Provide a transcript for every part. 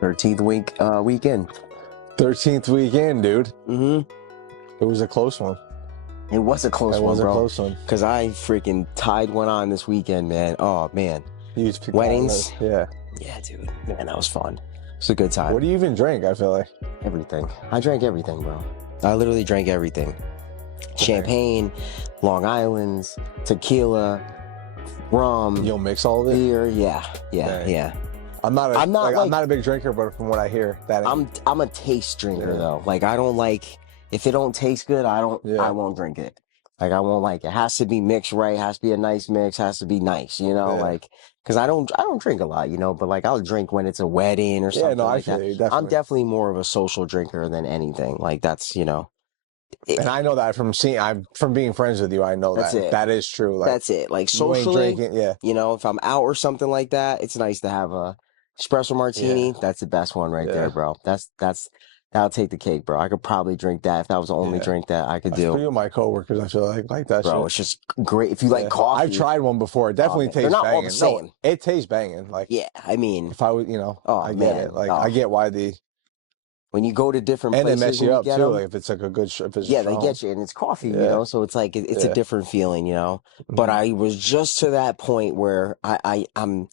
13th weekend. 13th weekend, dude. Mm-hmm. It was a close one. It was a close It one, was a bro. close one. Because I freaking tied one on this weekend, man. Oh, man. You used to pick Weddings. Yeah. Yeah, dude. Man, that was fun. It's a good time. What do you even drink, I feel like? Everything. I drank everything, bro. I literally drank everything. Champagne, Long Island's, tequila, rum. You'll mix all of it? Beer. Yeah. I'm not a big drinker, but from what I hear, I'm a taste drinker though. Like I don't like if it don't taste good, I won't drink it. Like I won't like it. Has to be mixed right, has to be a nice mix, has to be nice, like because I don't drink a lot, but like I'll drink when it's a wedding or something like that. Definitely. I'm definitely more of a social drinker than anything. Like that's, and I know that from being friends with you, I know that is true. Like that's it. Like socially, drinking, if I'm out or something like that, it's nice to have a espresso martini. Yeah. That's the best one right there, bro. That'll take the cake, bro. I could probably drink that if that was the only drink that I could do. A few of my coworkers, I feel like that. Bro, shit. it's just great. If you like coffee, I've tried one before. It definitely tastes not banging. all the same. No, it tastes banging. Like I mean, if I was, I get it. Like I get why when you go to different places, and they mess you up too. Them, like if it's like a good, if it's they strong. get you, and it's coffee, so it's like it's a different feeling, Mm-hmm. But I was just to that point where I'm.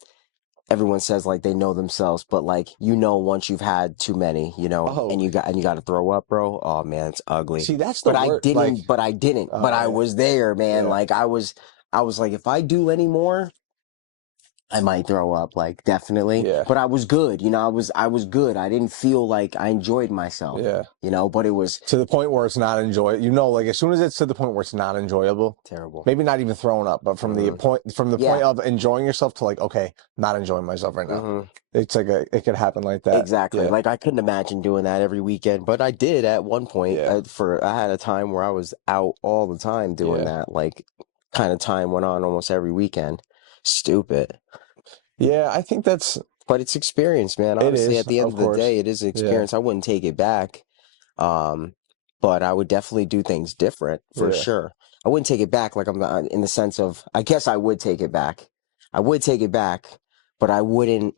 Everyone says like they know themselves, but like once you've had too many, and you got to throw up, bro. Oh man, it's ugly. See, that's the word. But I didn't. But I was there, man. Yeah. Like I was like, if I do any more, I might throw up, like definitely. Yeah. But I was good, I was good. I didn't feel like I enjoyed myself. Yeah. But it was to the point where it's not enjoyable. Like as soon as it's to the point where it's not enjoyable, terrible. Maybe not even throwing up, but from the point of enjoying yourself to like, okay, not enjoying myself right now. Mm-hmm. It's like it could happen like that. Exactly. Yeah. Like I couldn't imagine doing that every weekend, but I did at one point. Yeah. I had a time where I was out all the time doing that. Like kind of time went on almost every weekend. Stupid. Yeah, I think but it's experience, man. Honestly, at the end of the day, it is an experience. Yeah. I wouldn't take it back. But I would definitely do things different for sure. I wouldn't take it back like I'm not in the sense of, I guess I would take it back. I would take it back, but I wouldn't,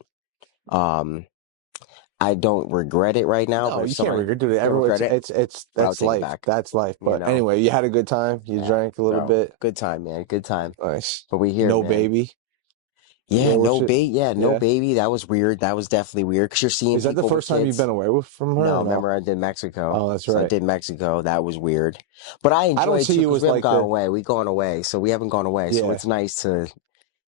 I don't regret it right now. No, but you can't regret it. Everyone, that's life. That's life. But anyway, you had a good time. You drank a little bit. Good time, man. Good time. Nice. But we here. No baby. Yeah, no baby. That was weird. That was definitely weird because you're seeing. Is that the first time you've been away from her? No, remember I did Mexico. Oh, that's right. So I did Mexico. That was weird. But I enjoyed. I don't see you as like gone away. We've gone away, so we haven't gone away. So it's nice to.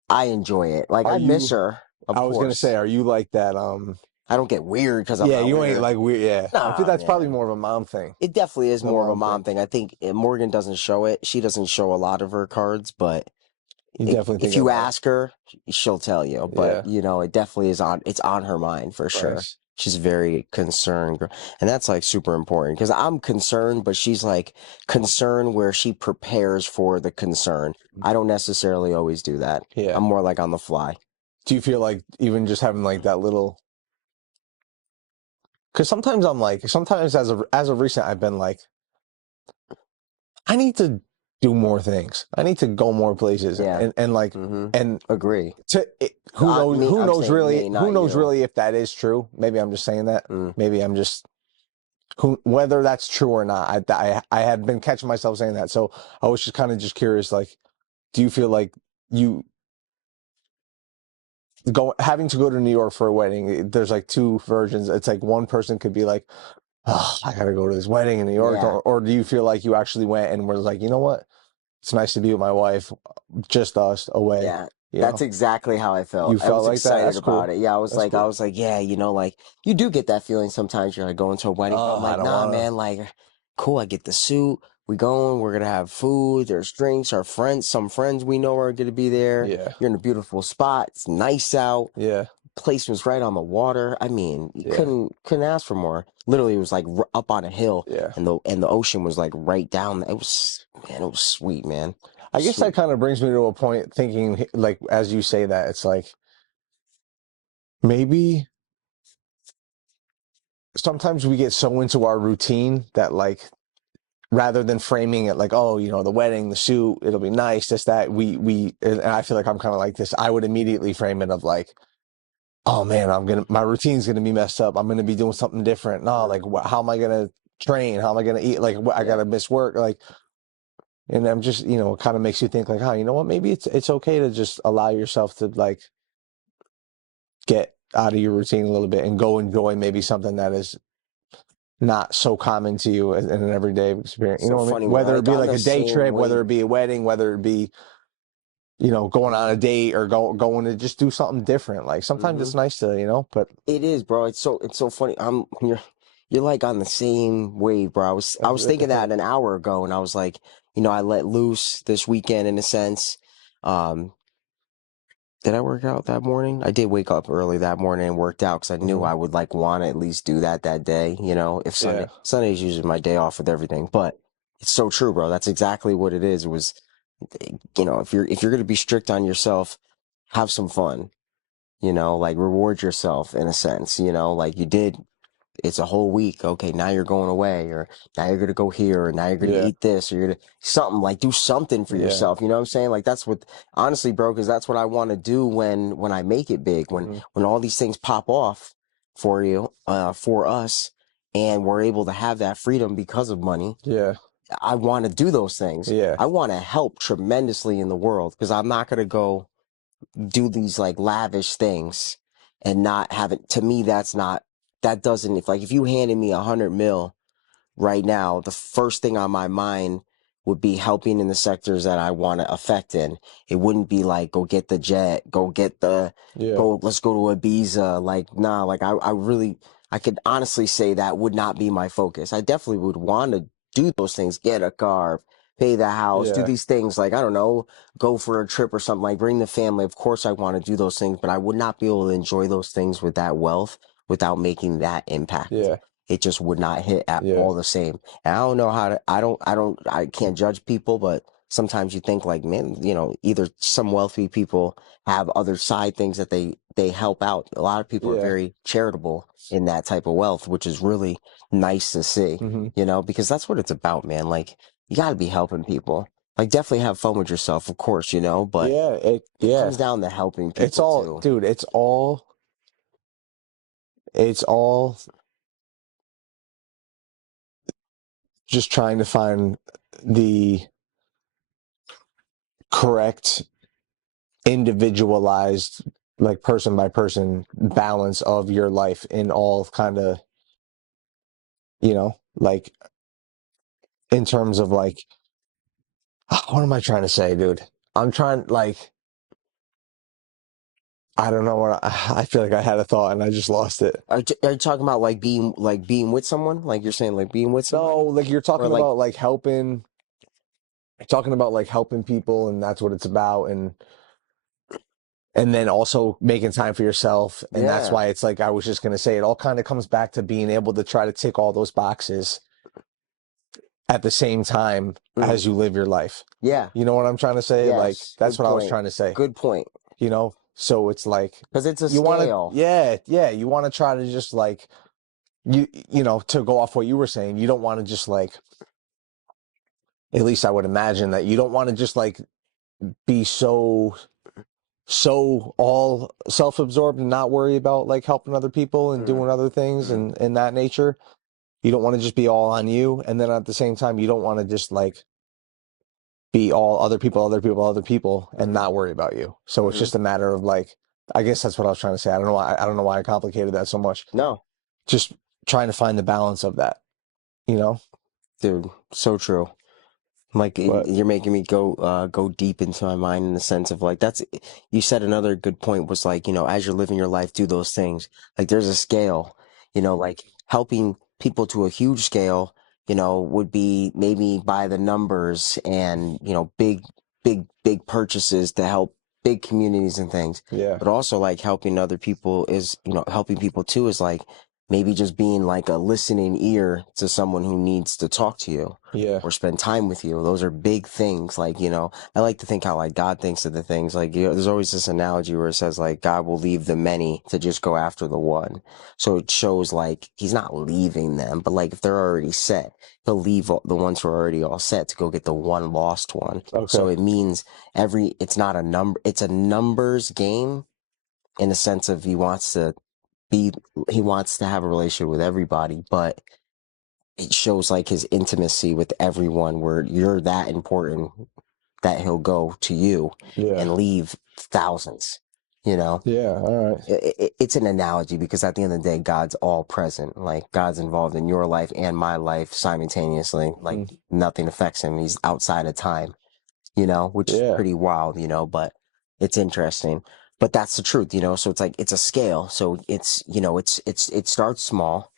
I enjoy it. Like I miss her. I was gonna say, are you like that? I don't get weird because I'm. Yeah, you ain't like weird. Yeah, nah, I think that's probably more of a mom thing. It definitely is more of a mom thing. I think Morgan doesn't show it. She doesn't show a lot of her cards, but. If you ask her, she'll tell you. But it definitely is it's on her mind for sure. Nice. She's very concerned, and that's like super important because I'm concerned, but she's like concerned where she prepares for the concern. I don't necessarily always do that. Yeah, I'm more like on the fly. Do you feel like even just having like that little? Because sometimes as of recent, I've been like, I need to do more things. I need to go more places. Yeah. And like and agree. Who knows really if that is true? Maybe I'm just saying that. Maybe I'm just whether that's true or not. I had been catching myself saying that. So I was just kind of curious, like, do you feel like you having to go to New York for a wedding, there's like two versions. It's like one person could be like, oh, I gotta go to this wedding in New York. Or do you feel like you actually went and were like, you know what? It's nice to be with my wife, just us away. Yeah, that's exactly how I felt. You felt I was like excited that? about it. Yeah, I was like, yeah, like you do get that feeling sometimes. You're like going to a wedding. Oh, I'm like, nah, man, like, cool. I get the suit. We going. We're gonna have food. There's drinks. Some friends we know are gonna be there. Yeah, you're in a beautiful spot. It's nice out. Yeah. Place was right on the water. I mean, you couldn't ask for more. Literally, it was like up on a hill, and the ocean was like right down. It was sweet, man. I guess that kind of brings me to a point thinking, like, as you say that, it's like maybe sometimes we get so into our routine that like rather than framing it like, oh, the wedding, the suit, it'll be nice, this, that, and I feel like I'm kind of like this. I would immediately frame it of like, oh man, my routine's gonna be messed up. I'm gonna be doing something different. No, like how am I gonna train? How am I gonna eat? Like I gotta miss work. Like, and I'm just, it kind of makes you think like, oh, you know what? Maybe it's okay to just allow yourself to like get out of your routine a little bit and go enjoy maybe something that is not so common to you in an everyday experience. You So know what I mean? funny, man. Whether it Like be I'm like the a day same trip, whether way. it be a wedding, whether it be, going on a date or going to just do something different. Like sometimes Hmm. it's nice to, but It is, bro. It's so funny. You're like on the same wave, bro. I was thinking that an hour ago, and I was like, I let loose this weekend in a sense. Um, did I work out that morning? I did wake up early that morning and worked out because I knew Mhm. I would like want to at least do that day. If Yeah, Sunday's usually my day off with everything, but it's so true, bro. That's exactly what it is. It was, if you're gonna be strict on yourself, have some fun. Like reward yourself in a sense. Like you did. It's a whole week. Okay, now you're going away, or now you're gonna go here, or now you're gonna yeah, eat this, or you're gonna something like do something for yeah. yourself. You know what I'm saying? Like that's what honestly, bro, because that's what I want to do when I make it big, when Hmm. when all these things pop off for you, for us, and we're able to have that freedom because of money. Yeah, I want to do those things. yeah, I want to help tremendously in the world because I'm not gonna go do these like lavish things and not have it. To me, that doesn't, if you handed me 100 mil right now, the first thing on my mind would be helping in the sectors that I want to affect in. It wouldn't be like, go get the jet, yeah, let's go to Ibiza. Like, nah, like I could honestly say that would not be my focus. I definitely would want to do those things, get a car, pay the house, do yeah, these things. Like, I don't know, go for a trip or something, like bring the family. Of course, I want to do those things, but I would not be able to enjoy those things with that wealth without making that impact. yeah, It just would not hit at yeah, all the same. And I don't know how to, I can't judge people, but sometimes you think like, man, either some wealthy people have other side things that they help out. A lot of people are yeah. very charitable in that type of wealth, which is really nice to see, Hmm. because that's what it's about, man. Like you got to be helping people. Like definitely have fun with yourself, of course, but Yeah, it yeah. comes down to helping It's people all, too. dude, it's all just trying to find the correct individualized, like person by person balance of your life in all kind of, like in terms of like, what am I trying to say, dude? I'm trying, like, I don't know what I feel like I had a thought and I just lost it. Are you talking about like being with someone? Like you're saying like being with No, somebody? like you're Or talking like, about like talking about like helping people and that's what it's about and then also making time for yourself. And that's yeah. why it's like I was just going to say it all kind of comes back to being able to try to tick all those boxes at the same time Mm, as you live your life. yeah. You know what I'm trying to say? Like Yes. that's Good what I was point. trying to say, Good point. So it's like Because it's a you want to, scale. yeah, you want to try to just like to go off what you were saying, you don't want to just like, at least I would imagine that you don't want to just like be so all self-absorbed and not worry about like helping other people and Mm, doing other things mm, and in that nature. You don't want to just be all on you, and then at the same time you don't want to just like be all other people and mm, not worry about you. So it's mm. just a matter of like, I guess that's what I was trying to say. I don't know why I complicated that so much. No, Just trying to find the balance of that, you know? dude. So true. Like But you're making me go deep into my mind in the sense of like you said another good point was like, as you're living your life, do those things. Like there's a scale, like helping people to a huge scale, would be maybe by the numbers and, big purchases to help big communities and things. yeah, But also like helping other people is, helping people too is like maybe just being like a listening ear to someone who needs to talk to you yeah, or spend time with you. Those are big things. Like, I like to think how like God thinks of the things. Like, there's always this analogy where it says like God will leave the many to just go after the one. So it shows like he's not leaving them, but like if they're already set, he'll leave the ones who are already all set to go get the one lost one. okay, So it means it's not a number, it's a numbers game, in a sense of he wants to have a relationship with everybody, but it shows like his intimacy with everyone where you're that important that he'll go to you and leave thousands, you know? Yeah, all right. It's an analogy because at the end of the day, God's all present. Like God's involved in your life and my life simultaneously. Like nothing affects him. He's outside of time, you know, which is pretty wild, you know, but it's interesting. But that's the truth, you know? So it's like, it's a scale. So it's, you know, it starts small.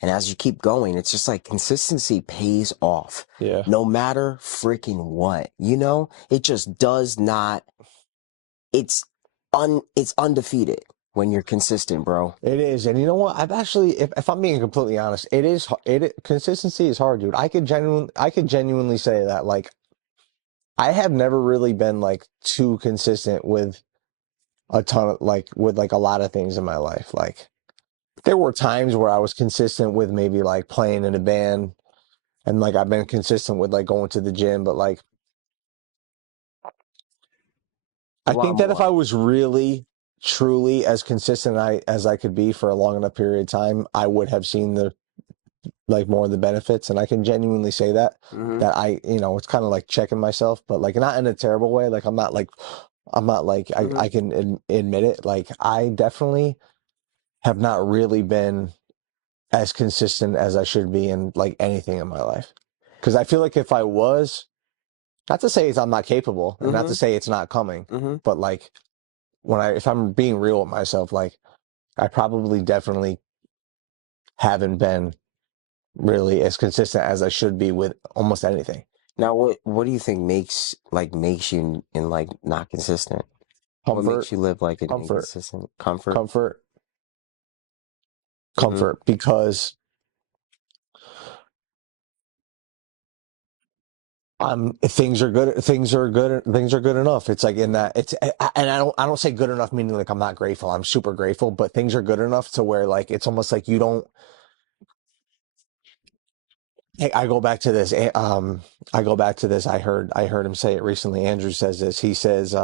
And as you keep going, it's just like consistency pays off. Yeah. No matter freaking what, you know, it just does not, it's undefeated when you're consistent, bro. It is. And you know what? I've actually, if I'm being completely honest, consistency is hard, dude. I could genuinely say that, like, I have never really been like too consistent with a ton of with a lot of things in my life. Like, there were times where I was consistent with maybe like playing in a band, and like I've been consistent with like going to the gym, but like I think that if I was really truly as consistent as I could be for a long enough period of time, I would have seen the like more of the benefits. And I can genuinely say that that I, you know, it's kind of like checking myself, but like not in a terrible way. Like I'm not like I can admit it. Like I definitely have not really been as consistent as I should be in like anything in my life. Because I feel like if I was, not to say I'm not capable, and not to say it's not coming, but like if I'm being real with myself, like I probably definitely haven't been really as consistent as I should be with almost anything. Now, what do you think makes you in like not consistent? Comfort. What makes you live like an inconsistent? Comfort. Comfort, because things are good enough. It's like in that and I don't say good enough meaning like I'm not grateful. I'm super grateful, but things are good enough to where like it's almost like you don't. I go back to this. I heard him say it recently. Andrew says this. He says,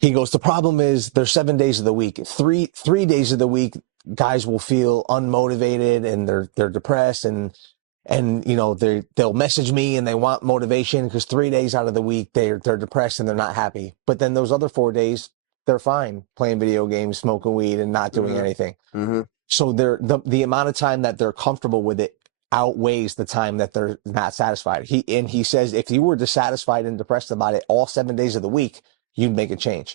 he goes, the problem is there's 7 days of the week. Three days of the week, guys will feel unmotivated and they're depressed and you know they'll message me and they want motivation because 3 days out of the week they're depressed and they're not happy. But then those other 4 days they're fine playing video games, smoking weed, and not doing anything. So the amount of time that they're comfortable with it outweighs the time that they're not satisfied. He says if you were dissatisfied and depressed about it all 7 days of the week, you'd make a change.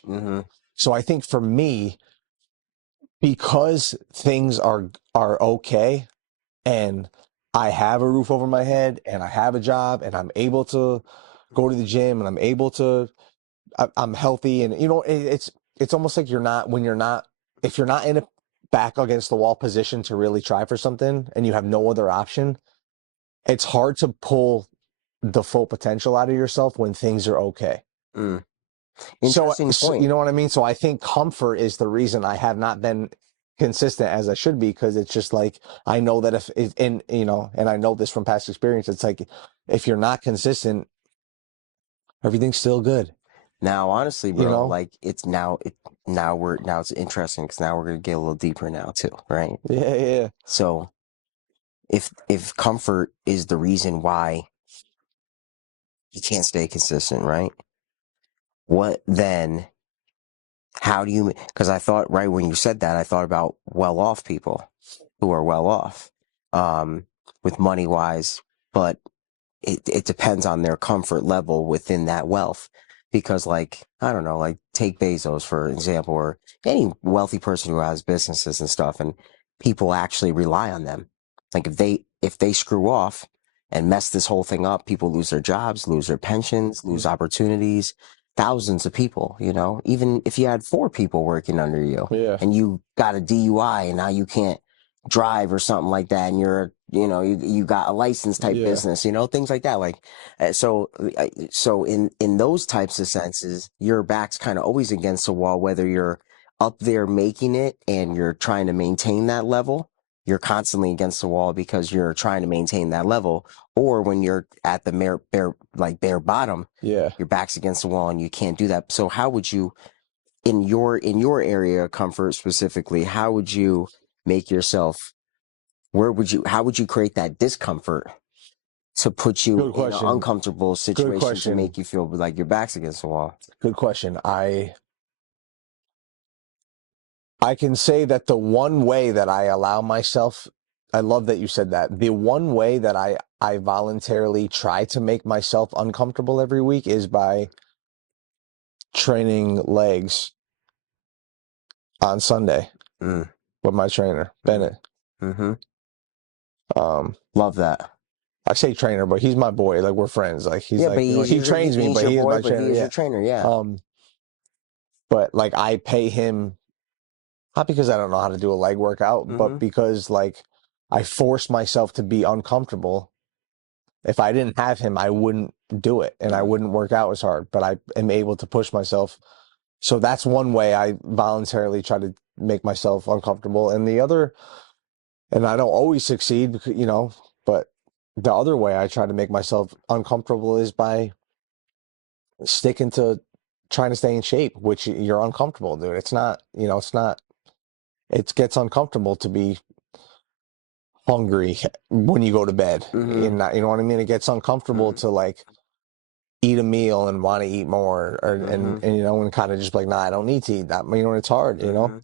So I think for me, because things are okay and I have a roof over my head and I have a job and I'm able to go to the gym and I'm healthy, and you know it's almost like if you're not in a back against the wall position to really try for something and you have no other option, it's hard to pull the full potential out of yourself when things are okay. Interesting point. You know what I mean? So I think comfort is the reason I have not been consistent as I should be, because it's just like I know that and I know this from past experience, it's like if you're not consistent, everything's still good. Now, honestly, bro, you know? Like it's interesting because now we're gonna get a little deeper now too, right? Yeah. So if comfort is the reason why you can't stay consistent, right? What then? How do you? Because I thought right when you said that, I thought about well-off people who are well off, with money wise, but it depends on their comfort level within that wealth. Because like, I don't know, like take Bezos, for example, or any wealthy person who has businesses and stuff and people actually rely on them. Like if they screw off and mess this whole thing up, people lose their jobs, lose their pensions, lose opportunities, thousands of people, you know, even if you had 4 people working under you and you got a DUI and now you can't drive or something like that, and you're, you know, you got a license type business, you know, things like that. Like, so in those types of senses, your back's kind of always against the wall, whether you're up there making it and you're trying to maintain that level, you're constantly against the wall because you're trying to maintain that level, or when you're at the bare bottom, your back's against the wall and you can't do that. So how would you, in your area of comfort specifically, how would you make yourself, how would you create that discomfort to put you in an uncomfortable situation to make you feel like your back's against the wall? Good question. I can say that the one way that I allow myself, I love that you said that. The one way that I voluntarily try to make myself uncomfortable every week is by training legs on Sunday with my trainer, Bennett. Mm-hmm. Love that. I say trainer, but he's my boy. Like, we're friends. Like, he's like, he trains me, but he is my trainer. He is your trainer, yeah. But like, I pay him, not because I don't know how to do a leg workout, but because like I force myself to be uncomfortable. If I didn't have him, I wouldn't do it and I wouldn't work out as hard, but I am able to push myself. So that's one way I voluntarily try to make myself uncomfortable. And the other, and I don't always succeed, because, you know, but the other way I try to make myself uncomfortable is by sticking to trying to stay in shape, which you're uncomfortable, dude. It's not, you know, it gets uncomfortable to be hungry when you go to bed. You know what I mean? It gets uncomfortable to like eat a meal and want to eat more, or and you know, and kind of just like, nah, I don't need to eat that. You know, it's hard, you know?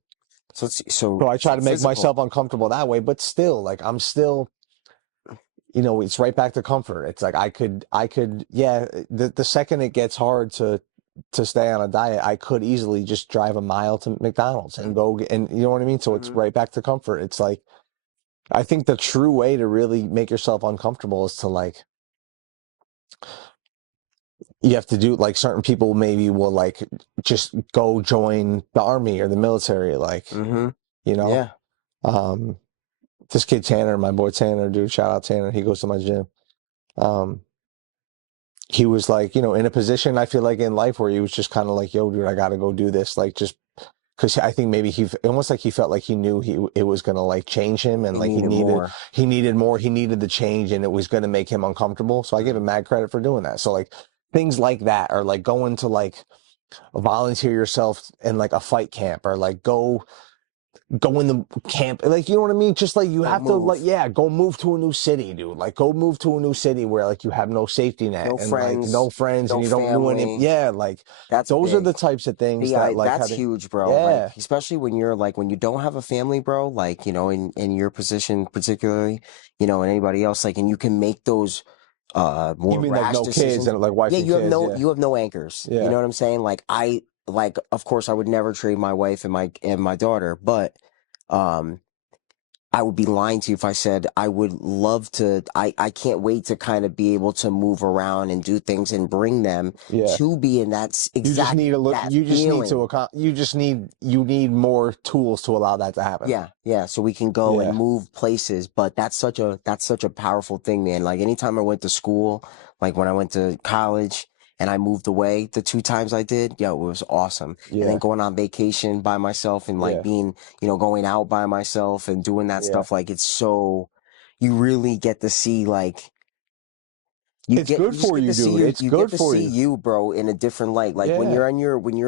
So I try to make myself uncomfortable that way, but still, like, I'm still, you know, it's right back to comfort. It's like I could, yeah, the second it gets hard to stay on a diet, I could easily just drive a mile to McDonald's and go, and you know what I mean? So it's right back to comfort. It's like, I think the true way to really make yourself uncomfortable is to like, you have to do, like, certain people maybe will like just go join the army or the military, like, you know? Yeah. This kid Tanner, my boy Tanner, dude, shout out Tanner, he goes to my gym. He was like, you know, in a position, I feel like, in life where he was just kind of like, yo, dude, I got to go do this. Like, just because I think maybe almost like he felt like he knew it was going to like change him, and like he needed more, he needed the change, and it was going to make him uncomfortable. So I give him mad credit for doing that. So like things like that, or like going to like volunteer yourself in like a fight camp, or like go in the camp, like, you know what I mean? Just like you have to, like, yeah, go move to a new city, dude. Like, go move to a new city where like you have no safety net, and like no friends, and you don't know any. Yeah, like those are the types of things that like that's huge, bro. Yeah, like, especially when you're like, when you don't have a family, bro. Like, you know, in your position particularly, you know, and anybody else, like, and you can make those more you mean rash like no decisions. kids and like wife and you have kids, you have no anchors. Yeah. You know what I'm saying? Like, of course, I would never trade my wife and my daughter, but I would be lying to you if I said I would love to. I can't wait to kind of be able to move around and do things and bring them to be in that exact. You just need a little. You need more tools to allow that to happen. Yeah. So we can go and move places, but that's such a powerful thing, man. Like, anytime I went to school, like when I went to college and I moved away the 2 times I did, it was awesome. And then going on vacation by myself and like being, you know, going out by myself and doing that stuff, like, it's so, you really get to see, like, it's good for you, dude. It's good for you. You get to see you, bro, in a different light. Like, when you're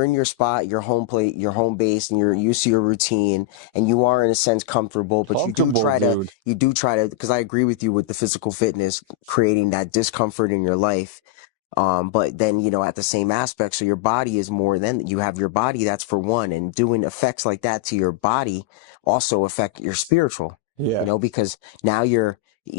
in your spot, your home plate, your home base, and you're used to your routine, and you are in a sense comfortable, but you do try to, because I agree with you with the physical fitness, creating that discomfort in your life. But then, you know, at the same aspect, so your body is more than, you have your body, that's for one, and doing effects like that to your body also affect your spiritual, you know, because now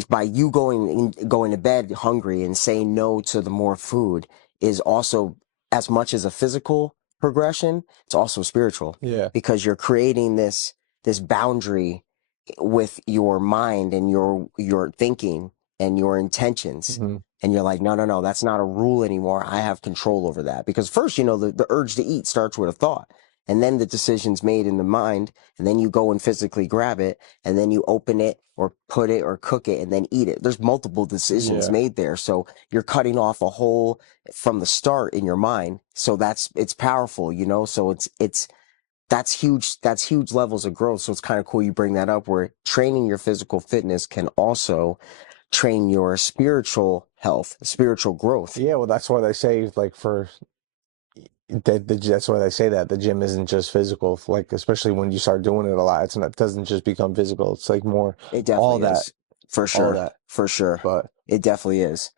by you going to bed hungry and saying no to the more food is also, as much as a physical progression, it's also spiritual, because you're creating this boundary with your mind and your thinking and your intentions. And you're like, no, that's not a rule anymore. I have control over that. Because first, you know, the urge to eat starts with a thought. And then the decision's made in the mind. And then you go and physically grab it. And then you open it or put it or cook it and then eat it. There's multiple decisions made there. So you're cutting off a whole from the start in your mind. So it's powerful, you know? So that's huge. That's huge levels of growth. So it's kind of cool you bring that up, where training your physical fitness can also train your spiritual health, spiritual growth. Yeah, well, that's why they say, like, that's why they say that the gym isn't just physical. Like, especially when you start doing it a lot, it doesn't just become physical. It's like more It all definitely that, is. For all sure. that. For sure. But It definitely is.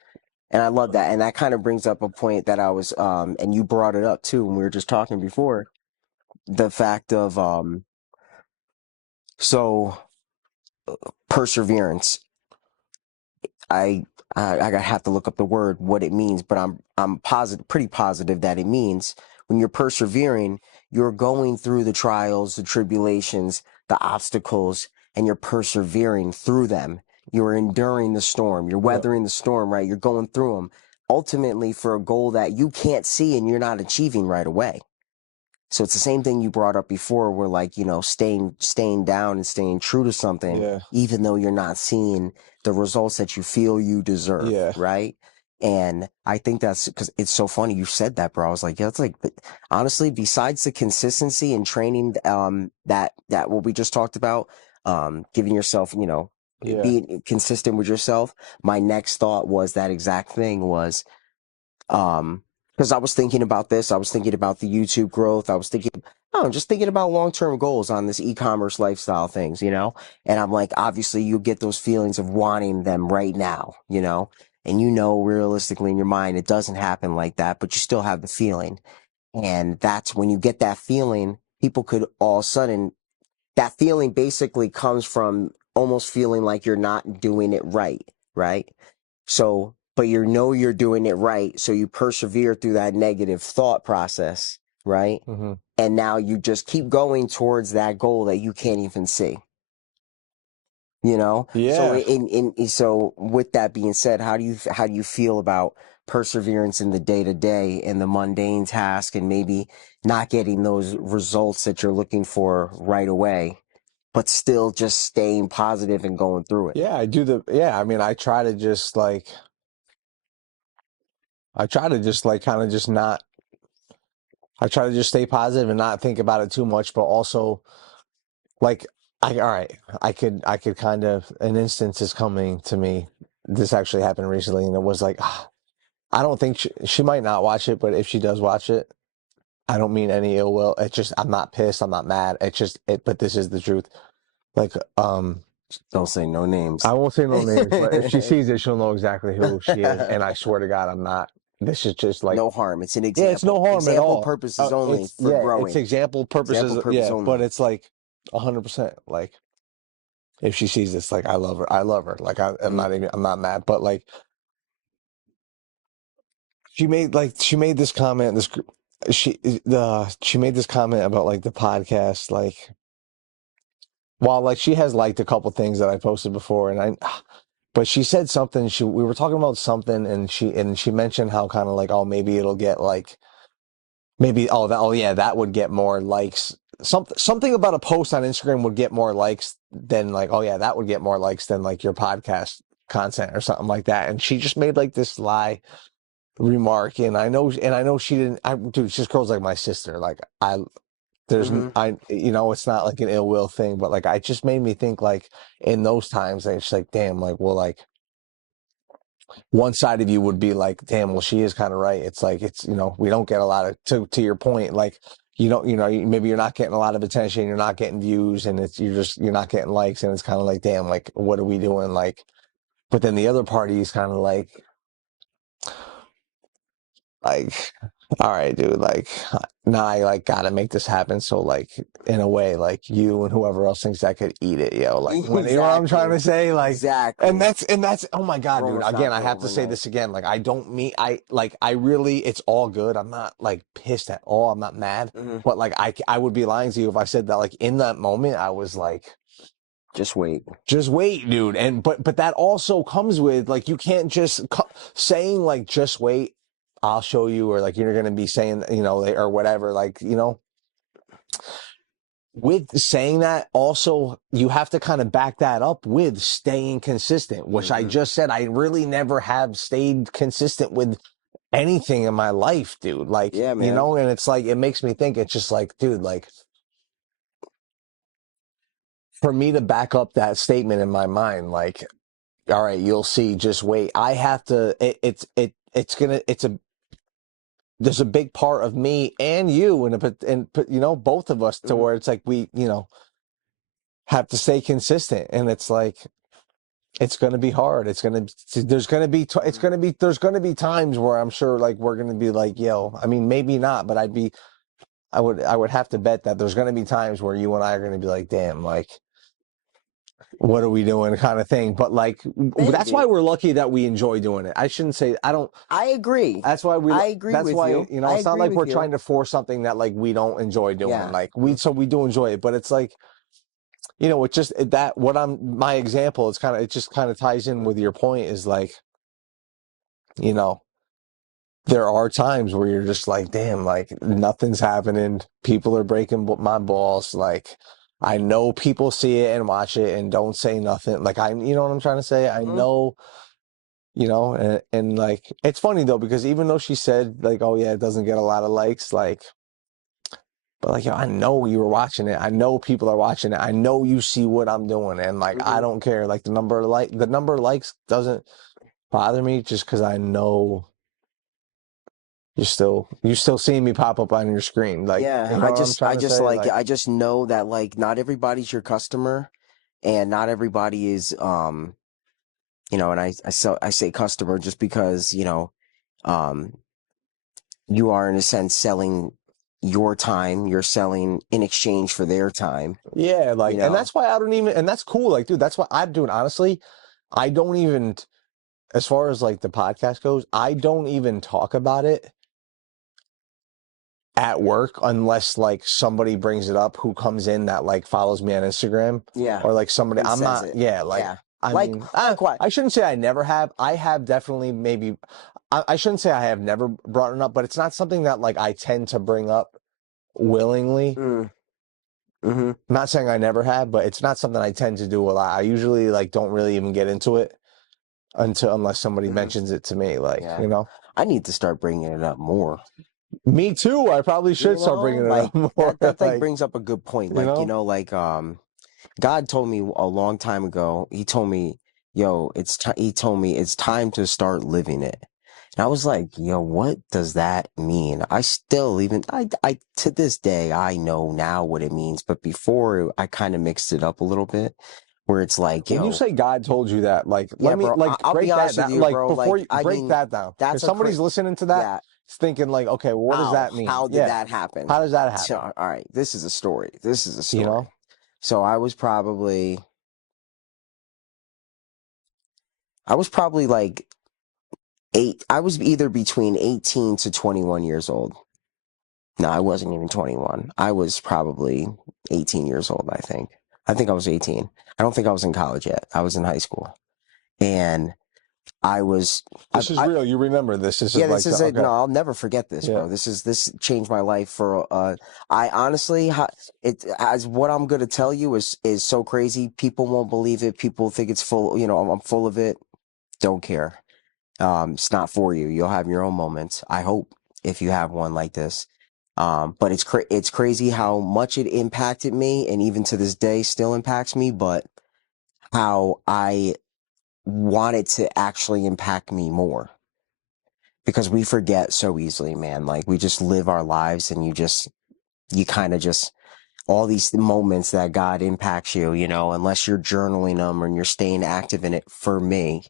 And I love that. And that kind of brings up a point that I was, and you brought it up too when we were just talking before. The fact of, so perseverance. I, I have to look up the word, what it means, but I'm pretty positive that it means when you're persevering, you're going through the trials, the tribulations, the obstacles, and you're persevering through them. You're enduring the storm. You're yeah, weathering the storm, right? You're going through them ultimately for a goal that you can't see and you're not achieving right away. So it's the same thing you brought up before where like, staying down and staying true to something, yeah, even though you're not seeing the results that you feel you deserve, yeah, right? And I think that's because it's so funny you said that, bro. I was like, yeah, it's like, honestly, besides the consistency and training, that what we just talked about, giving yourself, yeah, being consistent with yourself. My next thought was that exact thing was, because I was thinking about this. I was thinking about the YouTube growth. I was thinking, oh, just thinking about long-term goals on this e-commerce lifestyle things, And I'm like, obviously you get those feelings of wanting them right now, And realistically in your mind, it doesn't happen like that, but you still have the feeling. And that's when you get that feeling, people could all of a sudden, that feeling basically comes from almost feeling like you're not doing it right, right? So, but you're doing it right. So you persevere through that negative thought process, right? hmm And now you just keep going towards that goal that you can't even see, So yeah. so with that being said, how do you feel about perseverance in the day to day and the mundane task and maybe not getting those results that you're looking for right away, but still just staying positive and going through it? Yeah, I mean, I try to just like kind of just not, I try to just stay positive and not think about it too much, but also like, all right, I could kind of, an instance is coming to me. This actually happened recently, and it was like, I don't think she might not watch it, but if she does watch it, I don't mean any ill will. It's just, I'm not pissed. I'm not mad. But this is the truth. Like, Don't say no I names. won't say no names, but if she sees it, she'll know exactly who she is. And I swear to God, I'm not. This is just like, No harm. It's an yeah, it's no example. harm at Example all. purposes only for It's growing. example purposes. Example purpose Yeah, but only. it's like 100%. Like, if she sees this, like, I love her. I love her. Like, Hmm. I'm not mad. But like, she made this comment. She made this comment about like the podcast. Like, while like she has liked a couple things that I posted before, but she said something. We were talking about something, and she mentioned how kind of like, oh, maybe it'll get like, maybe, oh yeah, that would get more likes. Something about a post on Instagram would get more likes than like, oh yeah, that would get more likes than like your podcast content or something like that. And she just made like this sly remark, and I know she didn't. Dude, this girl's like my sister. Like, Hmm. it's not like an ill will thing, but like, it just made me think like in those times, like, it's like, damn, like, well, like, one side of you would be like, damn, well, she is kind of right. It's like, we don't get a lot of, to your point, like, maybe you're not getting a lot of attention, you're not getting views, and you're not getting likes. And it's kind of like, damn, like, what are we doing? Like, but then the other party is kind of like, all right, dude, like, now I like gotta make this happen. So like, in a way, like, you and whoever else thinks that could eat it, yo. Like, when, you know what I'm trying Exactly. to say? Like, Exactly. and that's, oh my God, We're dude. almost Again, not I built have to say overnight. this again. Like, I don't mean, I really, it's all good. I'm not like pissed at all. I'm not mad, Hmm. but like, I would be lying to you if I said that like in that moment, I was like, Just wait. just wait, dude. But that also comes with like, you can't just saying like, just wait, I'll show you, or like, you're going to be saying, or whatever, like, with saying that, also you have to kind of back that up with staying consistent, which I Hmm. just said I really never have stayed consistent with anything in my life, dude. Like, Yeah, man. and it's like, it makes me think, it's just like, dude, like, for me to back up that statement in my mind, like, all right, you'll see, just wait. I have to, it's gonna, there's a big part of me and you and both of us to where it's like we, have to stay consistent, and it's like it's going to be hard. There's going to be times where I'm sure like we're going to be like, yo, I mean, maybe not, but I would have to bet that there's going to be times where you and I are going to be like, damn, like, what are we doing kind of thing. But like, that's why we're lucky that we enjoy doing it. I shouldn't say, I agree. That's why I agree with you. It's not like we're trying to force something that like we don't enjoy doing. Yeah. Like we do enjoy it, but it's like, it's just that my example, it just kind of ties in with your point is like, there are times where you're just like, damn, like nothing's happening. People are breaking my balls. Like, I know people see it and watch it and don't say nothing. Like, you know what I'm trying to say? I know, and like, it's funny though, because even though she said like, oh yeah, it doesn't get a lot of likes, like, but like, yo, I know you were watching it. I know people are watching it. I know you see what I'm doing. And like, I don't care. Like the number of likes doesn't bother me just because I know you're still seeing me pop up on your screen. Like, I just know that like not everybody's your customer, and not everybody is and I say customer just because you are in a sense selling your time. You're selling in exchange for their time. Yeah, like, and that's why I don't even, and that's cool. Like, dude, that's what I do. And honestly, I don't even, as far as like the podcast goes, I don't even talk about it at work unless like somebody brings it up who comes in that like follows me on Instagram. Yeah. Or like somebody, I'm not, it. yeah, like, Yeah. I mean, I shouldn't say I never have. I have definitely maybe, I shouldn't say I have never brought it up, but it's not something that like I tend to bring up willingly. I'm not saying I never have, but it's not something I tend to do a lot. I usually like don't really even get into it unless somebody mentions it to me. Like, I need to start bringing it up more. Me too. I probably should start bringing it up more. That like brings up a good point. Like, God told me a long time ago, he told me, yo, he told me it's time to start living it. And I was like, yo, what does that mean? I still I to this day, I know now what it means. But before I kind of mixed it up a little bit where it's like, when you say God told you that, like, let me, bro, like, I'll break be honest that with down. you, Like, bro, before you break that down. If somebody's listening to that, it's thinking like, okay, well, what does that mean? How did that happen? How does that happen? So, all right, this is a story. So I was probably like I was either between 18 to 21 years old. No, I wasn't even 21. I was probably 18 years old, I think. I think I was 18. I don't think I was in college yet. I was in high school. And I was... This is real. You remember this. No, I'll never forget this, bro. This changed my life for... I honestly... as what I'm going to tell you is so crazy. People won't believe it. People think it's full... I'm full of it. Don't care. It's not for you. You'll have your own moments. I hope if you have one like this. But it's crazy how much it impacted me, and even to this day still impacts me, but how I want it to actually impact me more. Because we forget so easily, man. Like we just live our lives and you kind of just, all these moments that God impacts you, unless you're journaling them and you're staying active in it. For me,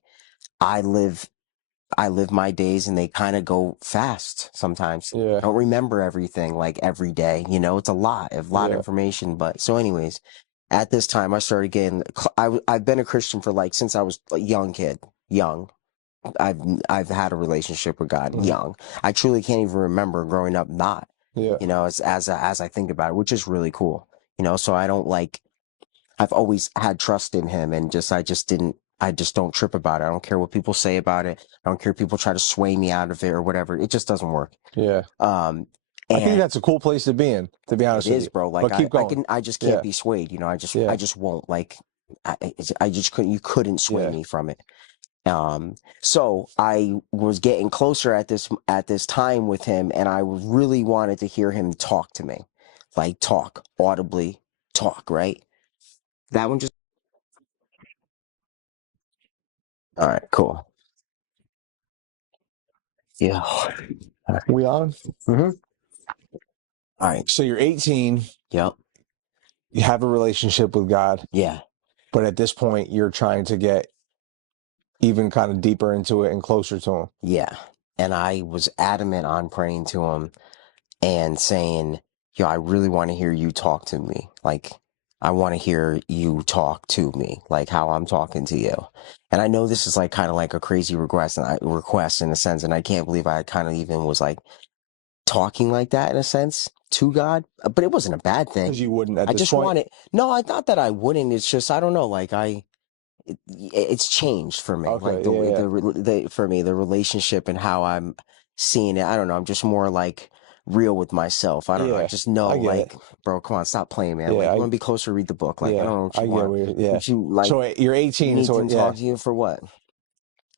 I live my days and they kind of go fast sometimes. I don't remember everything like every day. It's a lot of information. But so anyways, at this time I started getting, I've been a Christian for like, since I was a young kid, young. I've had a relationship with God young. I truly can't even remember growing up not, as I think about it, which is really cool. So I don't like, I've always had trust in him and I just don't trip about it. I don't care what people say about it. I don't care if people try to sway me out of it or whatever. It just doesn't work. Yeah. I think that's a cool place to be in, to be honest with you. It is, bro. Like, keep going. I just can't be swayed. I just won't. Like, I just couldn't, you couldn't sway me from it. So I was getting closer at this time with him, and I really wanted to hear him talk to me. Like, talk, audibly talk, right? That one just... All right, cool. Yeah. We on? Mm-hmm. All right. So you're 18. Yep. You have a relationship with God. Yeah. But at this point, you're trying to get even kind of deeper into it and closer to him. Yeah. And I was adamant on praying to him and saying, yo, I really want to hear you talk to me. Like, I want to hear you talk to me, like how I'm talking to you. And I know this is like kind of like a crazy request in a sense. And I can't believe I kind of even was like talking like that in a sense to God, but it wasn't a bad thing. Because you wouldn't at I this just point? wanted, no, I thought that I wouldn't. It's just, I don't know, like it's changed for me. Okay, Like for me, the relationship and how I'm seeing it. I don't know. I'm just more like real with myself. I don't know. I just know, like, bro, come on, stop playing, man. Like, you want to be closer, read the book. Like, I don't know what you want. What you like? So you're 18. You need to talk to you for what?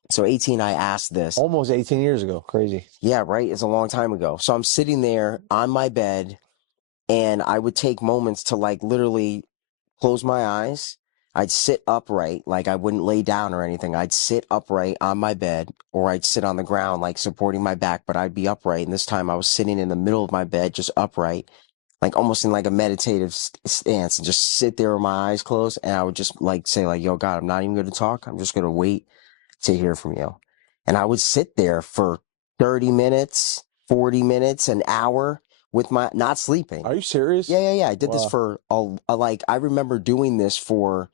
So 18, I asked this. Almost 18 years ago. Crazy. Yeah, right. It's a long time ago. So I'm sitting there on my bed, and I would take moments to like literally close my eyes. I'd sit upright, like I wouldn't lay down or anything. I'd sit upright on my bed, or I'd sit on the ground, like supporting my back, but I'd be upright. And this time I was sitting in the middle of my bed, just upright, like almost in like a meditative stance, and just sit there with my eyes closed. And I would just like say like, yo, God, I'm not even going to talk. I'm just going to wait to hear from you. And I would sit there for 30 minutes, 40 minutes, an hour with my not sleeping. Are you serious? Yeah. I did this for like, I remember doing this for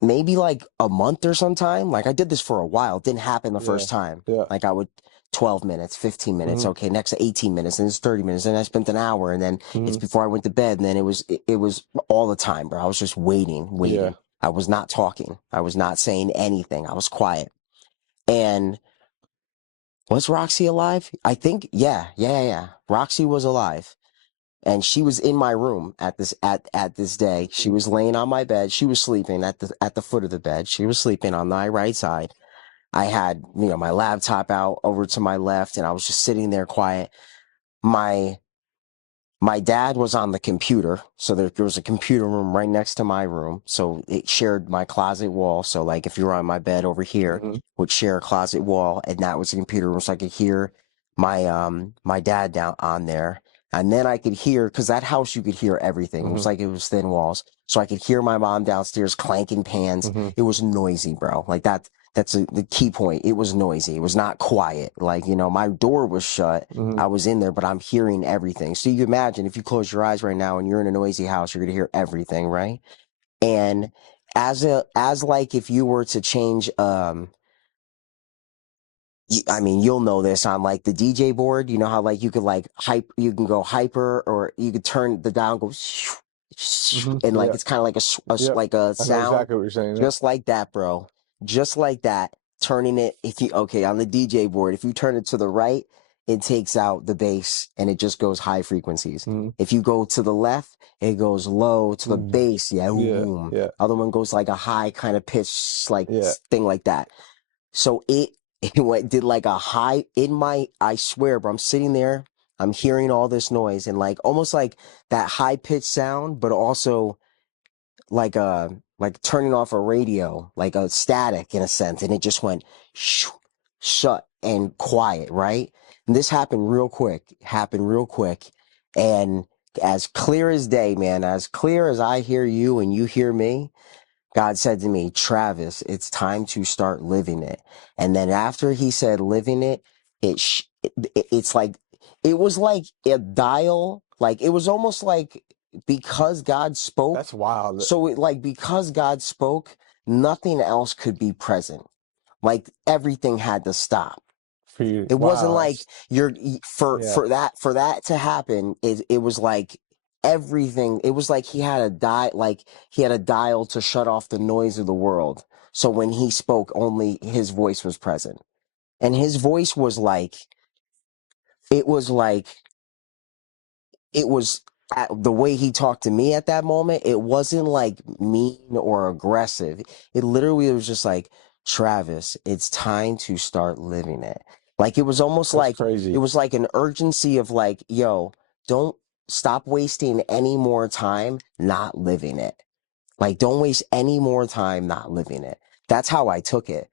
maybe like a month or sometime. Like I did this for a while. It didn't happen the first time. Yeah. Like I would 12 minutes, 15 minutes. Okay, next 18 minutes, and it's 30 minutes. And I spent an hour, and then it's before I went to bed. And then it was all the time, bro. I was just waiting. Yeah. I was not talking. I was not saying anything. I was quiet. And was Roxy alive? I think, yeah. Roxy was alive. And she was in my room at this day. She was laying on my bed. She was sleeping at the foot of the bed. She was sleeping on my right side. I had, my laptop out over to my left, and I was just sitting there quiet. My dad was on the computer, so there was a computer room right next to my room. So it shared my closet wall. So like if you were on my bed over here, would share a closet wall, and that was the computer room. So I could hear my dad down on there. And then I could hear, because that house you could hear everything. It was like it was thin walls. So I could hear my mom downstairs clanking pans. It was noisy, bro. Like that's the key point. It was noisy. It was not quiet. Like, my door was shut. I was in there, but I'm hearing everything. So you can imagine if you close your eyes right now and you're in a noisy house, you're going to hear everything, right? And as like if you were to change, you'll know this on like the DJ board, you know how like you could like you can go hyper, or you could turn the dial, go and like it's kind of like like a sound. I know exactly what you're saying. Just like that, bro. Just like that. Turning it, on the DJ board, if you turn it to the right, it takes out the bass and it just goes high frequencies. If you go to the left, it goes low to the bass. Yeah. Other one goes like a high kind of pitch, like thing like that. So it did like a high I swear, bro, I'm sitting there, I'm hearing all this noise, and like almost like that high pitched sound, but also like turning off a radio, like a static in a sense, and it just went shut and quiet, right? And this happened real quick, and as clear as day, man, as clear as I hear you and you hear me, God said to me, Travis, it's time to start living it. And then after he said living it, it's like, it was like a dial, like it was almost like because God spoke. That's wild. So because God spoke, nothing else could be present. Like everything had to stop. For you. It wasn't like for that to happen. It was like everything. It was like he had a dial to shut off the noise of the world. So when he spoke, only his voice was present, and his voice was it was the way he talked to me at that moment. It wasn't like mean or aggressive. It literally was just like, Travis, it's time to start living it. Like it was almost like crazy. It was like an urgency of like, yo, don't stop wasting any more time not living it. Like don't waste any more time not living it. That's how I took it.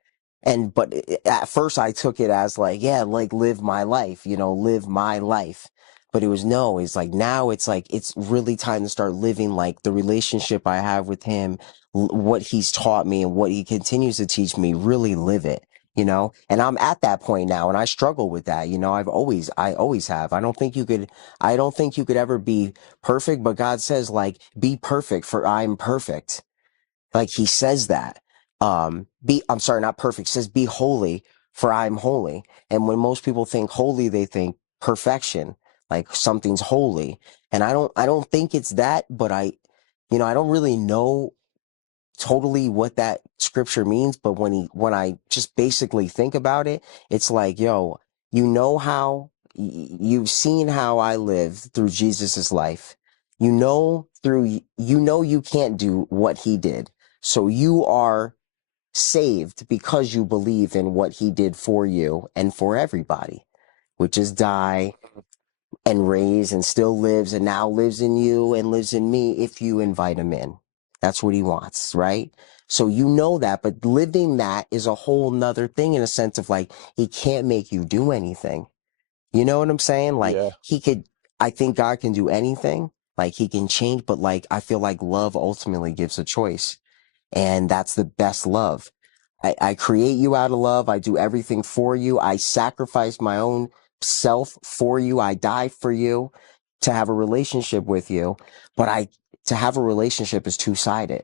But at first I took it as like, yeah, like live my life, live my life. But it was no, it's like now it's like, it's really time to start living like the relationship I have with him, what he's taught me and what he continues to teach me, really live it, and I'm at that point now and I struggle with that. I always have. I don't think you could ever be perfect, but God says like, be perfect for I'm perfect. Like he says that. I'm sorry, not perfect. Says be holy for I'm holy. And when most people think holy, they think perfection, like something's holy. And I don't think it's that, but I don't really know totally what that scripture means. But when I just basically think about it, it's like, yo, you've seen how I lived through Jesus's life. You can't do what he did. So you are saved because you believe in what he did for you and for everybody, which is die and raise and still lives and now lives in you and lives in me if you invite him in. That's what he wants, right? So that, but living that is a whole nother thing in a sense of like, he can't make you do anything. You know what I'm saying? Like I think God can do anything. Like he can change, but like, I feel like love ultimately gives a choice. And that's the best love. I create you out of love. I do everything for you. I sacrifice my own self for you. I die for you to have a relationship with you. But to have a relationship is two-sided.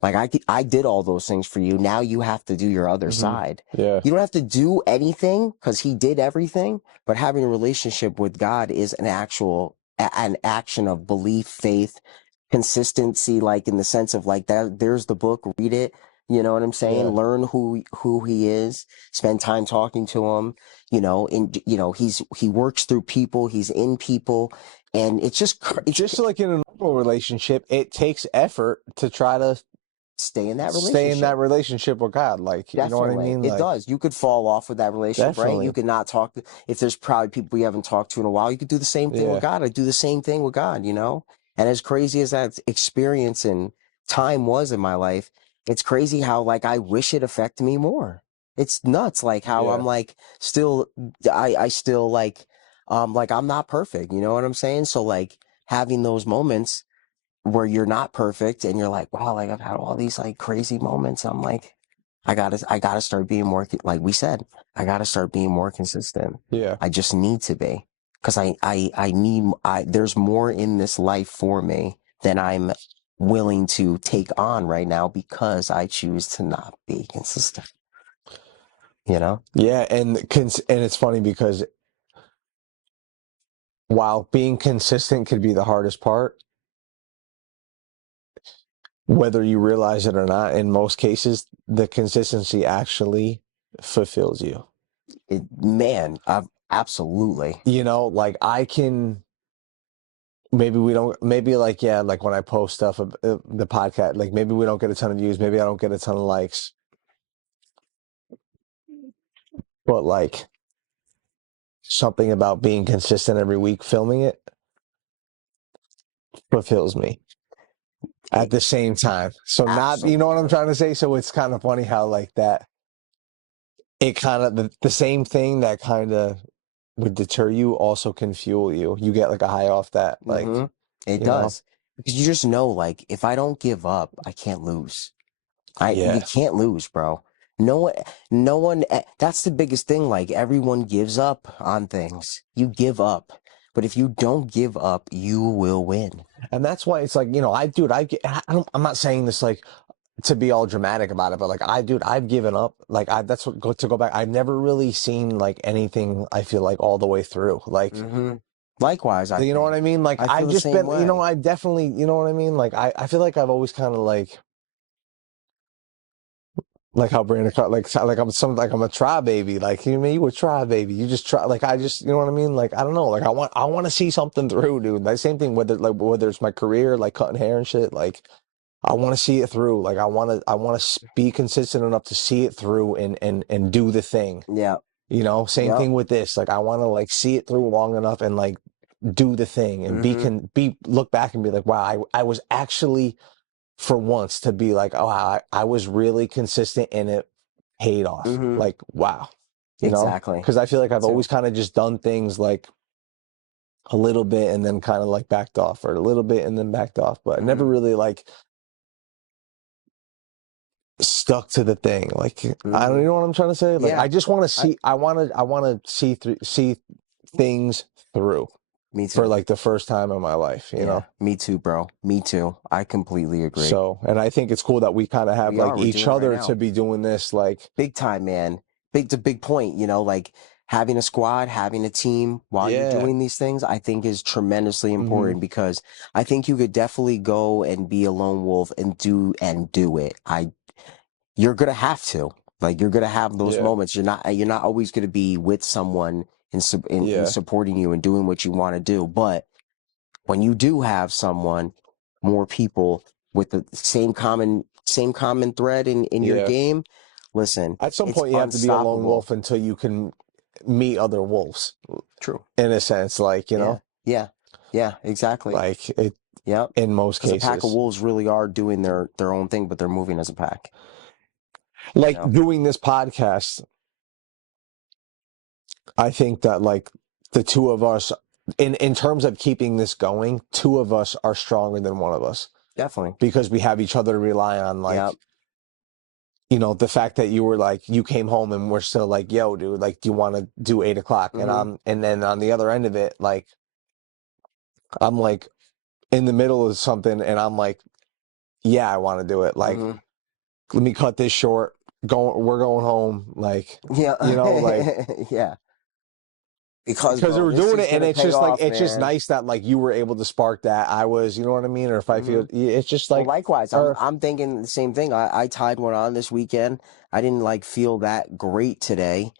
Like I did all those things for you. Now you have to do your other side. Yeah. You don't have to do anything because he did everything, but having a relationship with God is an action of belief, faith, consistency, like in the sense of like that, there's the book, read it. You know what I'm saying? Yeah. Learn who he is, spend time talking to him, he works through people, he's in people. And it's just like in a normal relationship, it takes effort to try to stay in that relationship with God. Like, Definitely. you know what I mean? It does. You could fall off with that relationship, right? Definitely. You could not talk if there's probably people you haven't talked to in a while. You could do the same thing with God. I do the same thing with God, And as crazy as that experience and time was in my life, it's crazy how like I wish it affected me more. It's nuts, like how I'm like still, I still like I'm not perfect. You know what I'm saying? So like having those moments where you're not perfect and you're like, wow, like I've had all these like crazy moments. I'm like, I gotta start being more, like we said, I gotta start being more consistent. Yeah. I just need to be, because there's more in this life for me than I'm willing to take on right now because I choose to not be consistent. Yeah. And it's funny because while being consistent could be the hardest part, whether you realize it or not, in most cases, the consistency actually fulfills you. Absolutely. Like I can, maybe we don't, maybe like, yeah, like when I post stuff of the podcast, like maybe we don't get a ton of views, maybe I don't get a ton of likes, but like something about being consistent every week, filming it fulfills me at the same time. So not, you know what I'm trying to say? So it's kind of funny how like that, it kind of, the same thing that kind of would deter you also can fuel you. You get like a high off that. Like, it does. Because you just know, like, if I don't give up, I can't lose. You can't lose, bro. No one, that's the biggest thing. Like, everyone gives up on things. You give up. But if you don't give up, you will win. And that's why it's like, I'm not saying this like to be all dramatic about it, but like I've given up. Like to go back. I've never really seen like anything, I feel like, all the way through. Like, likewise, you know what I mean? Like I've just been, I definitely, you know what I mean? Like I feel like I've always kind of like how Brandon, I'm a try baby. Like, you know what I mean? You a try baby. You just try. Like, you know what I mean? Like, I don't know. Like, I want to see something through, dude. That same thing, whether it's my career, like cutting hair and shit. Like, I want to see it through. Like, I want to be consistent enough to see it through and do the thing. Yeah. Same thing with this. Like, I want to like see it through long enough and like do the thing and look back and be like, wow, I was actually, for once, to be like, oh, I was really consistent and it paid off. Mm-hmm. Like, wow. You exactly. Because I feel like I've always kind of just done things like a little bit and then kind of like backed off, or a little bit and then backed off. But I never really like stuck to the thing. Like, I don't, you know what I'm trying to say? Like, I just want to see, I want to see things through. Me too. For like the first time in my life, you know? Me too, bro. Me too. I completely agree. So, and I think it's cool that we kind of have like each other to be doing this, like big time, man. It's a big point, you know, like having a squad, having a team while you're doing these things, I think is tremendously important because I think you could definitely go and be a lone wolf and do it. You're gonna have to. Like you're gonna have those moments. You're not always gonna be with someone in supporting you and doing what you want to do. But when you do have someone, more people with the same common thread in your game, listen. At some point, you have to be a lone wolf until you can meet other wolves. True. In a sense, like, you know. Yeah, exactly. Like it. Yeah. In most cases, a pack of wolves really are doing their own thing, but they're moving as a pack. Like doing this podcast, I think that like the two of us, in terms of keeping this going, two of us are stronger than one of us. Definitely. Because we have each other to rely on. Like, you know, the fact that you were like, you came home and we're still like, yo, dude, like, do you want to do 8 o'clock? And then on the other end of it, like, I'm like in the middle of something and I'm like, yeah, I want to do it. Like, let me cut this short. We're going home. Like, you know, like, because we're doing it, and it's just like it's just nice that like you were able to spark that. I was, you know what I mean? Or if I feel, it's just like likewise. I'm thinking the same thing. I tied one on this weekend. I didn't like feel that great today.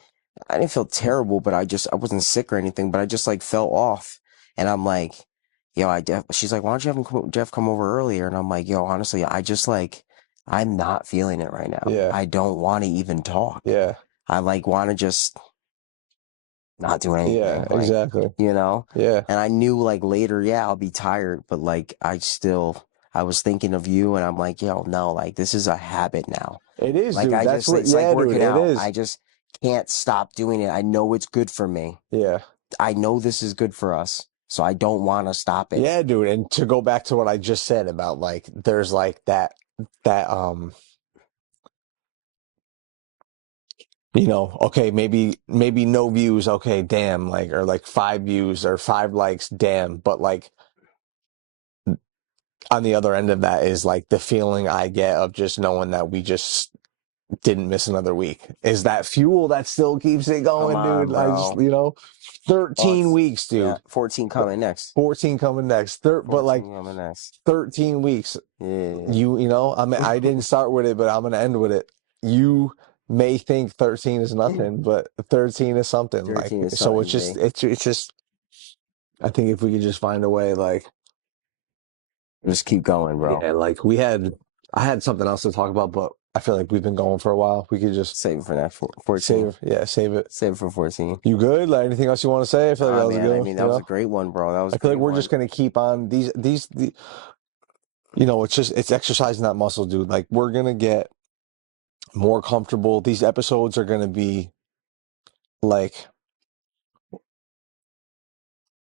I didn't feel terrible, but I wasn't sick or anything, but I just like felt off. And I'm like, yo, she's like, why don't you have Jeff come over earlier? And I'm like, yo, honestly, I'm not feeling it right now. Yeah. I don't want to even talk. Yeah. I like want to just not do anything. Yeah, like, exactly. You know? Yeah. And I knew like later, I'll be tired, but like I was thinking of you and I'm like, yo, no, like this is a habit now. It is, like, dude. It's like working out. I just can't stop doing it. I know it's good for me. Yeah. I know this is good for us. So I don't want to stop it. Yeah, dude. And to go back to what I just said about like, there's like that, you know, okay, maybe no views. Okay, damn. Like, or like 5 views or 5 likes. Damn. But like, on the other end of that is like the feeling I get of just knowing that we just didn't miss another week. Is that fuel that still keeps it going, dude? Bro. I just, you know, 13 weeks, dude. Yeah, 14 coming next. 14 coming next. But like 13 weeks. Yeah. You know, I didn't start with it, but I'm gonna end with it. You may think 13 is nothing, but 13 is something. 13 is something, so it's just. I think if we could just find a way, like, just keep going, bro. Yeah, like I had something else to talk about, but I feel like we've been going for a while. We could just save it for next 14. Save it. Save it for 14. You good? Like anything else you want to say? I feel like that was good. I mean, that was a great one, bro. I feel like we're just gonna keep on these. You know, it's exercising that muscle, dude. Like we're gonna get more comfortable. These episodes are gonna be like.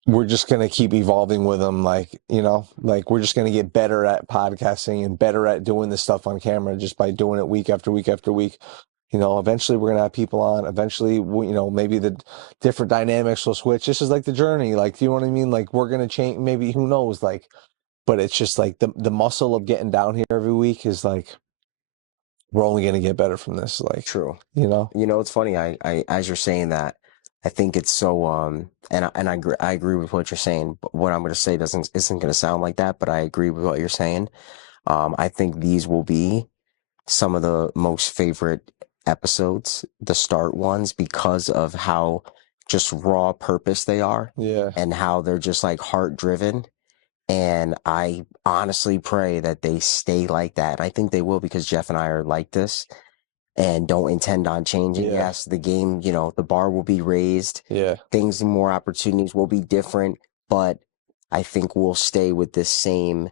We're just going to keep evolving with them. Like, you know, like we're just going to get better at podcasting and better at doing this stuff on camera just by doing it week after week after week. You know, eventually we're going to have people on. Eventually, you know, maybe the different dynamics will switch. This is like the journey. Like, do you know what I mean? Like we're going to change, maybe, who knows? Like, but it's just like the muscle of getting down here every week is like, we're only going to get better from this. Like, true. You know, it's funny. I as you're saying that, I think it's so, and I agree with what you're saying, but what I'm going to say isn't going to sound like that, but I agree with what you're saying. I think these will be some of the most favorite episodes, the start ones, because of how just raw purpose they are. Yeah. And how they're just like heart driven. And I honestly pray that they stay like that. And I think they will, because Jeff and I are like this. And don't intend on changing. Yeah. Yes, the game, you know, the bar will be raised. Yeah. Things and more opportunities will be different, but I think we'll stay with this same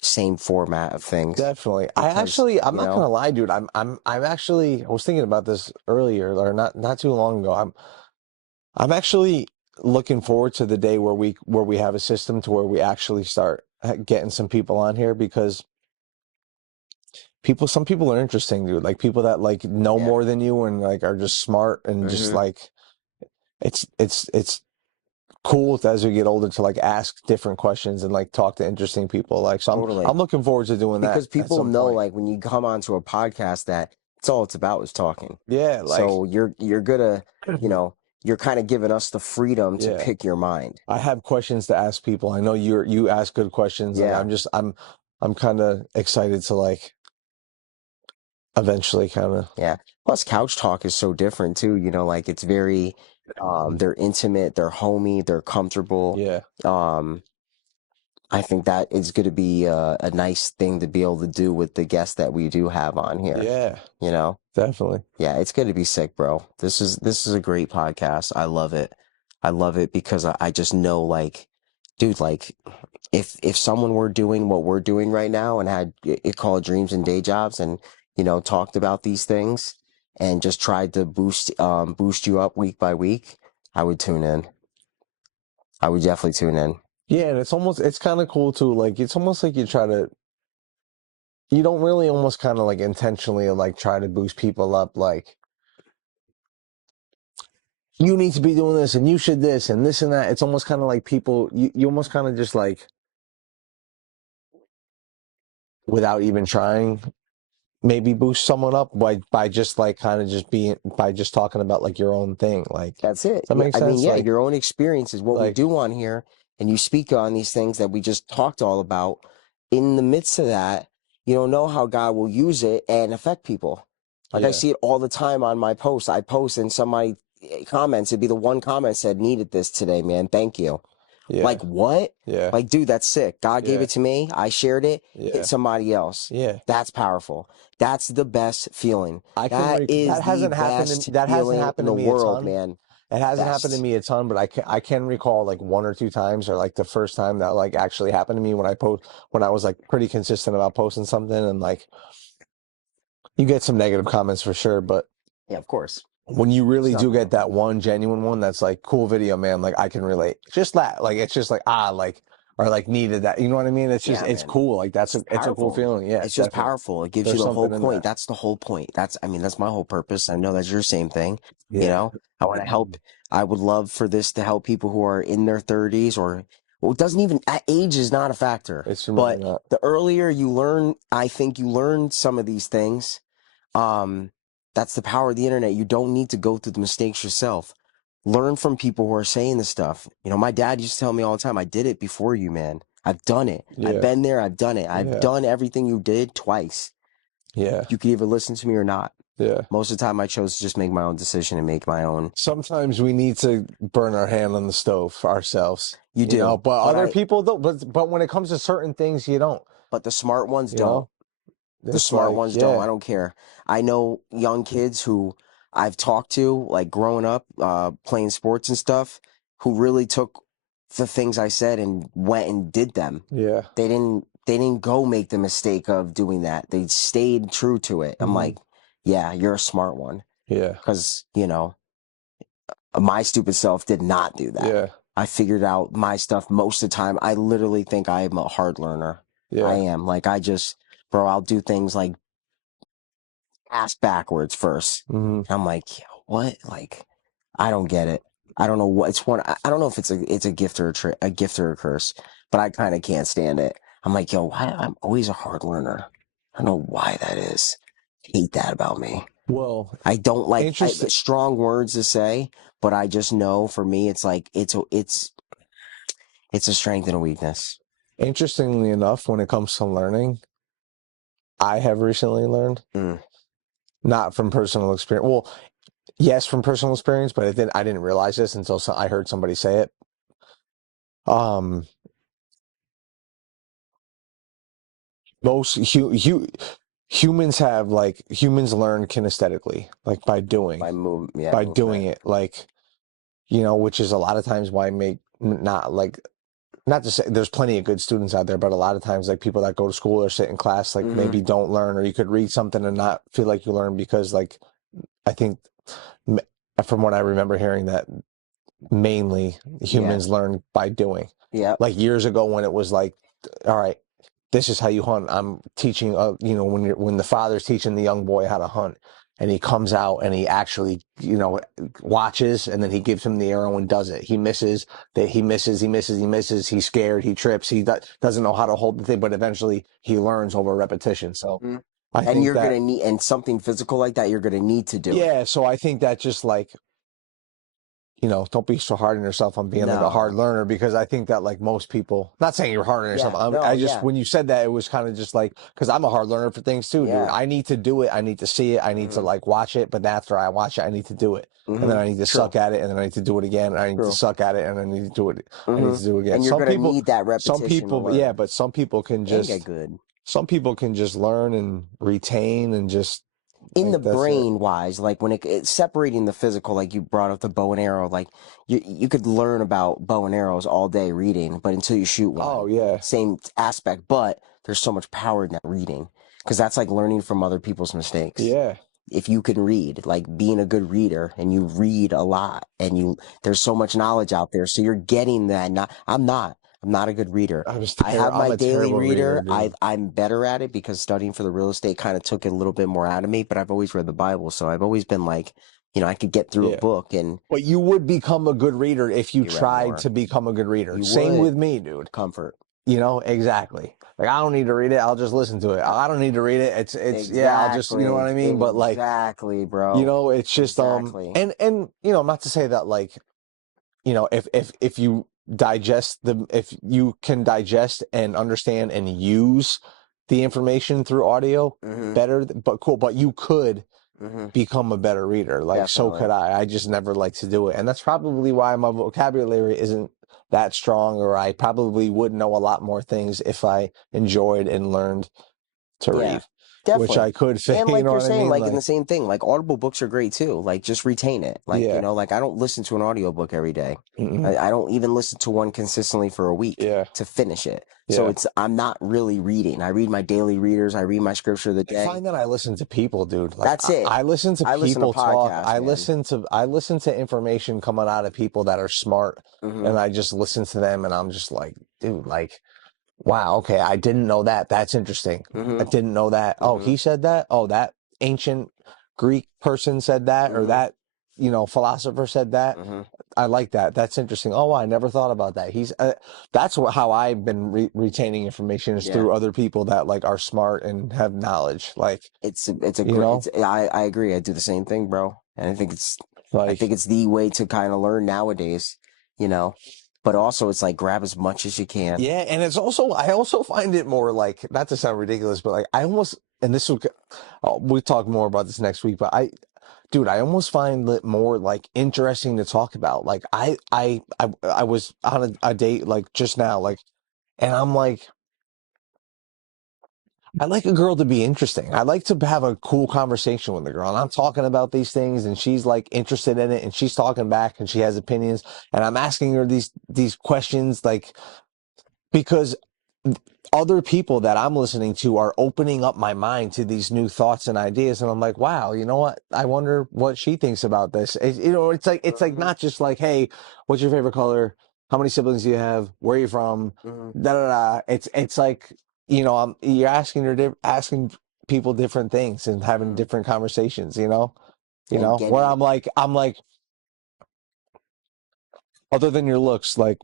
same format of things. Definitely. I'm not gonna lie, dude. I'm actually, I was thinking about this earlier, or not too long ago. I'm actually looking forward to the day where we have a system to where we actually start getting some people on here, because some people are interesting, dude. Like people that like know more than you and like are just smart and just like it's cool as we get older to like ask different questions and like talk to interesting people. Like, so I'm looking forward to doing that because people know like when you come onto a podcast that it's all it's about is talking. Yeah, like so you're gonna you're kind of giving us the freedom to pick your mind. I have questions to ask people. I know you ask good questions. Yeah. Like, I'm kind of excited to like eventually kind of. Yeah. Plus couch talk is so different too, like it's very they're intimate, they're homey, they're comfortable. Yeah. I think that is going to be a nice thing to be able to do with the guests that we do have on here. Yeah. Definitely. Yeah, it's going to be sick, bro. This is a great podcast. I love it. I love it because I just know, like, dude, like, if someone were doing what we're doing right now and had it called dreams and day jobs and talked about these things and just tried to boost you up week by week, I would tune in. I would definitely tune in. Yeah, and it's kind of cool too. Like, it's almost like you don't really almost kind of like intentionally like try to boost people up. Like, you need to be doing this and you should this and this and that. It's almost kind of like people, you almost kind of just like, without even trying, maybe boost someone up by just like kind of just by just talking about like your own thing. Like, that's it. That makes sense. Like, your own experience is what we do on here, and you speak on these things that we just talked all about. In the midst of that, you don't know how God will use it and affect people. Like, I see it all the time on my posts. I post and somebody comments. It'd be the one comment said, "Needed this today, man. Thank you." Yeah. Like, what? Yeah. Like, dude, that's sick. God gave it to me. I shared it. Hit somebody else. Yeah. That's powerful. That's the best feeling. That hasn't happened to me a ton, man. It hasn't happened to me a ton, but I can recall like one or two times, or like the first time that like actually happened to me when I was like pretty consistent about posting something, and like you get some negative comments for sure, but yeah, of course. When you really do get that one genuine one that's like, cool video, man, like I can relate. Just that, like, it's just like, like, or like needed that. You know what I mean? It's just, it's cool. Like it's a cool feeling. Yeah. It's just powerful. It gives you the whole point. That's the whole point. That's my whole purpose. I know that's your same thing. Yeah. I want to help. I would love for this to help people who are in their 30s, or, well, it doesn't even, age is not a factor. It's really but not. The earlier you learn, I think you learn some of these things. That's the power of the internet. You don't need to go through the mistakes yourself. Learn from people who are saying the stuff. My dad used to tell me all the time, I did it before you, man. I've done it. Yeah. I've been there. I've done it. I've done everything you did twice. Yeah. You could either listen to me or not. Yeah. Most of the time I chose to just make my own decision and make my own. Sometimes we need to burn our hand on the stove for ourselves. You do. But other people don't. But when it comes to certain things, you don't. But the smart ones don't. The smart ones don't. I don't care. I know young kids who I've talked to, like growing up, playing sports and stuff, who really took the things I said and went and did them. Yeah. They didn't go make the mistake of doing that. They stayed true to it. I'm like, yeah, you're a smart one. Yeah. Because, my stupid self did not do that. Yeah. I figured out my stuff most of the time. I literally think I am a hard learner. Yeah. I am. Like, bro, I'll do things like ass backwards first. I'm like, what? Like, I don't get it. I don't know what it's one. I don't know if it's a gift or a gift or a curse, but I kind of can't stand it. I'm like, yo, why? I'm always a hard learner. I don't know why that is. Hate that about me. Well, I don't like strong words to say, but I just know for me, it's like it's a strength and a weakness. Interestingly enough, when it comes to learning, I have recently learned, not from personal experience. Well, yes, from personal experience, but I didn't realize this until I heard somebody say it. Most humans learn kinesthetically, like by doing, by doing it, like, which is a lot of times why not like not to say there's plenty of good students out there, but a lot of times like people that go to school or sit in class, like maybe don't learn, or you could read something and not feel like you learn because like, I think from what I remember hearing that mainly humans learn by doing. Yeah. Like years ago when it was like, all right, this is how you hunt. I'm teaching, when the father's teaching the young boy how to hunt, and he comes out and he actually, watches, and then he gives him the arrow and does it. He misses, he misses. He's scared. He trips. He doesn't know how to hold the thing, but eventually he learns over repetition. So I think you're going to need, and something physical like that, you're going to need to do it. Yeah. So I think that just like, don't be so hard on yourself on being like a hard learner, because I think that like most people, not saying you're hard on yourself. When you said that, it was kind of just like, because I'm a hard learner for things too, dude. I need to do it. I need to see it. I need to like watch it. But after I watch it, I need to do it. And then I need to suck at it. And then I need to do it again. And I need to suck at it. And I need to do it. I need to do it again. And you're going to need that repetition. Some people, but some people can just get good. Some people can just learn and retain and just. In the brain wise, like when it's separating the physical, like you brought up the bow and arrow, like you could learn about bow and arrows all day reading, but until you shoot one, same aspect, but there's so much power in that reading, because that's like learning from other people's mistakes. Yeah. If you can read, like being a good reader, and you read a lot, and there's so much knowledge out there, so you're getting that. I'm not a good reader. I have my daily reader. I'm better at it because studying for the real estate kind of took it a little bit more out of me, but I've always read the Bible. So I've always been like, I could get through a book. But you would become a good reader if you tried to become a good reader. Same with me, dude. Comfort. Exactly. Like, I don't need to read it. I'll just listen to it. I don't need to read it. It's exactly. I'll just, you know what I mean? But like, exactly, bro. It's just, and not to say that like, if you if you can digest and understand and use the information through audio better, but cool, but you could become a better reader. Like, definitely. So could I just never like to do it. And that's probably why my vocabulary isn't that strong, or I probably would know a lot more things if I enjoyed and learned to read. Definitely. Which I could say, and like you're saying, like in the same thing, like audible books are great too. Like just retain it. Like, like I don't listen to an audiobook every day. I don't even listen to one consistently for a week to finish it. So I'm not really reading. I read my daily readers. I read my scripture of the day. I find that I listen to people, dude. Like, that's it. I listen to people talk. I man. listen to information coming out of people that are smart, and I just listen to them, and I'm just like, dude, like, wow, okay, I didn't know that. That's interesting. I didn't know that. Oh, he said that? Oh, that ancient Greek person said that, or that, philosopher said that. I like that. That's interesting. Oh, I never thought about that. That's how I've been retaining information, is through other people that like are smart and have knowledge. Like, I agree. I do the same thing, bro. And I think it's the way to kind of learn nowadays, But also, it's like grab as much as you can. Yeah, and I also find it more like, not to sound ridiculous, but like we'll talk more about this next week, but I almost find it more like interesting to talk about. Like I was on a date like just now, like, and I'm like, I like a girl to be interesting. I like to have a cool conversation with the girl. And I'm talking about these things, and she's like interested in it, and she's talking back, and she has opinions. And I'm asking her these questions, like, because other people that I'm listening to are opening up my mind to these new thoughts and ideas. And I'm like, wow, you know what? I wonder what she thinks about this. It's like not just like, hey, what's your favorite color? How many siblings do you have? Where are you from? Da da da. It's like, you're asking people different things and having different conversations, where I'm like, other than your looks, like,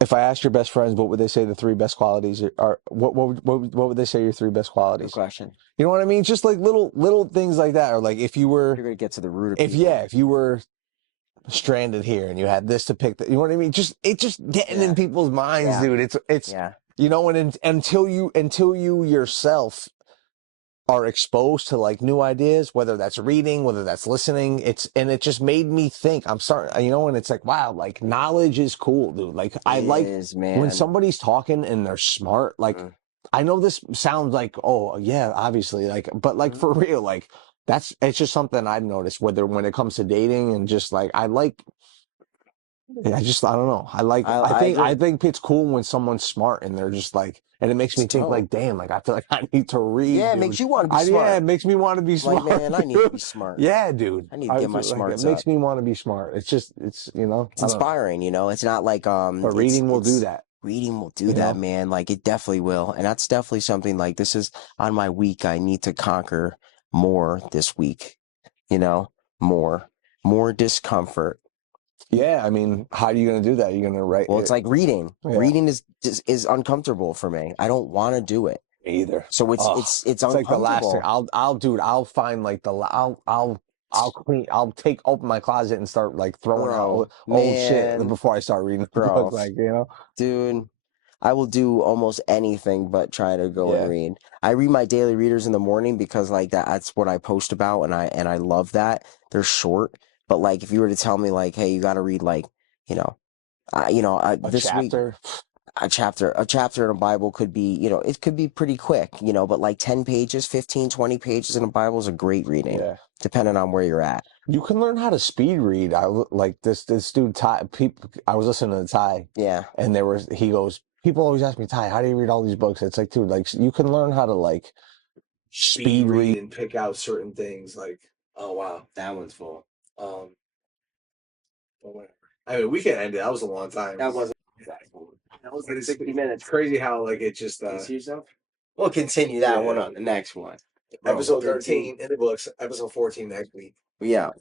if I asked your best friends, what would they say the three best qualities are? What would they say your three best qualities? Good question. You know what I mean? Just like little things like that, or like if you were, you're gonna get to the root of people. If you were stranded here and you had this to pick, you know what I mean? Just getting in people's minds, dude. It's and until you yourself are exposed to like new ideas, whether that's reading, whether that's listening, it just made me think. I'm sorry, and it's like, wow, like knowledge is cool, dude. Like when somebody's talking and they're smart, like I know this sounds like, oh yeah, obviously, like, but like for real, like it's just something I've noticed, when it comes to dating, and just like, I like Yeah, I don't know. I think it's cool when someone's smart and they're just like, and it makes me think like, damn, like I feel like I need to read, Yeah, it dude. makes you want to be smart. Yeah, it makes me want to be Like, smart, man, I need to be smart. Yeah, dude. I need to get my Like, smarts it makes up. me want to be smart. It's just, it's inspiring, It's not like But reading will do that. Reading will do that, man. Like it definitely will, and that's definitely something. Like this is on my week. I need to conquer more this week. More discomfort. Yeah, I mean, how are you going to do that? You're going to write. Well, it's like reading. Yeah. Reading is uncomfortable for me. I don't want to do it. Me either. So it's uncomfortable. Like the last thing I'll find like I'll open my closet and start like throwing out old shit before I start reading the book, like, Dude, I will do almost anything but try to go and read. I read my daily readers in the morning because like that's what I post about, and I love that. They're short, but like if you were to tell me like, hey, you got to read like, this chapter. week a chapter in a Bible could be, it could be pretty quick, but like 10 pages, 15, 20 pages in a Bible is a great reading, depending on where you're at. You can learn how to speed read. I like this dude Ty. I was listening to Ty. Yeah, and he goes. People always ask me, Ty, how do you read all these books? It's like, dude, like you can learn how to like speed read and pick out certain things. Like, oh wow, that one's full. I mean, we can end it. That was a long time. That was 60 minutes. It's crazy how like it just. You see yourself? We'll continue that one on the next one. Episode 13 in the books. Episode 14 next week. We out.